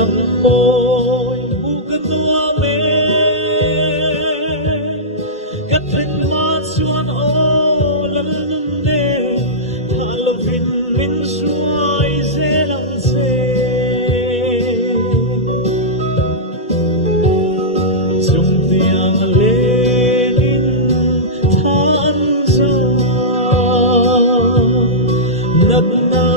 răng môi bukan tua me kateng mat suan o lam ne thalo vin min suai zelang se chung tiang lenin than sa nat na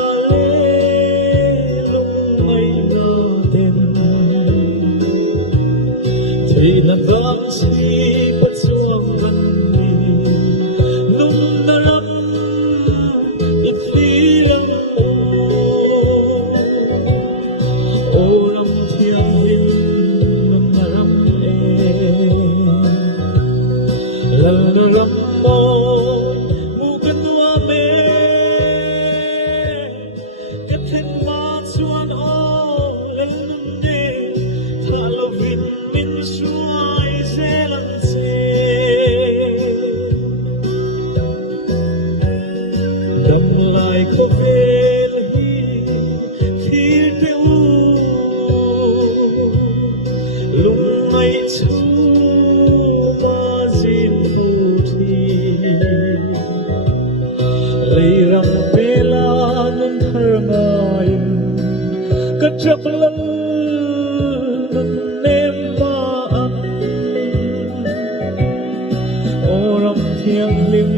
Nagam si patsuang mani nung naram itlilang oram tiang hin nung naram lalaram mo bukan wame kathen matsuan o lalun ne thalovin min suai zelang se dan lai ko vel hi thil te u lung mai chu ma zin ho thi lei rang pela nun thar ngai ka chak lang thiang lim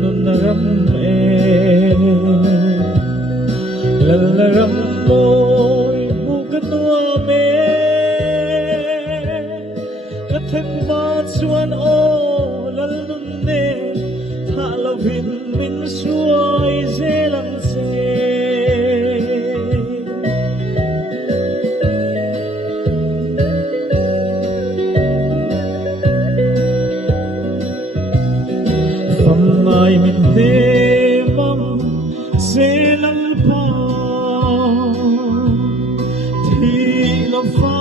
nun naram lalaram môi bukan tua me kathen mat suan o lalun ne thalovin min suai zelang se Mai min de mam zelang pa thi la fa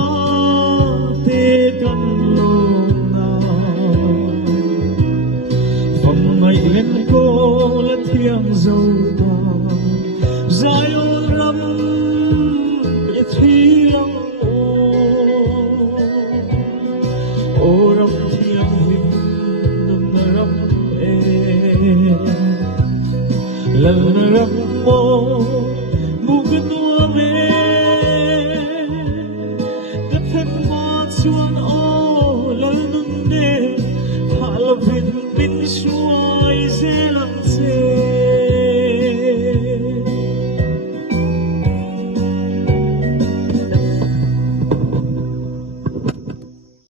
te kan lo na phong mai len ko la thiang zo ta zayo ram ye thi lang o ram thiang lim nung ram lalaram mo bukan tua me kathen mat suan o lalun ne thalovin min suai zelang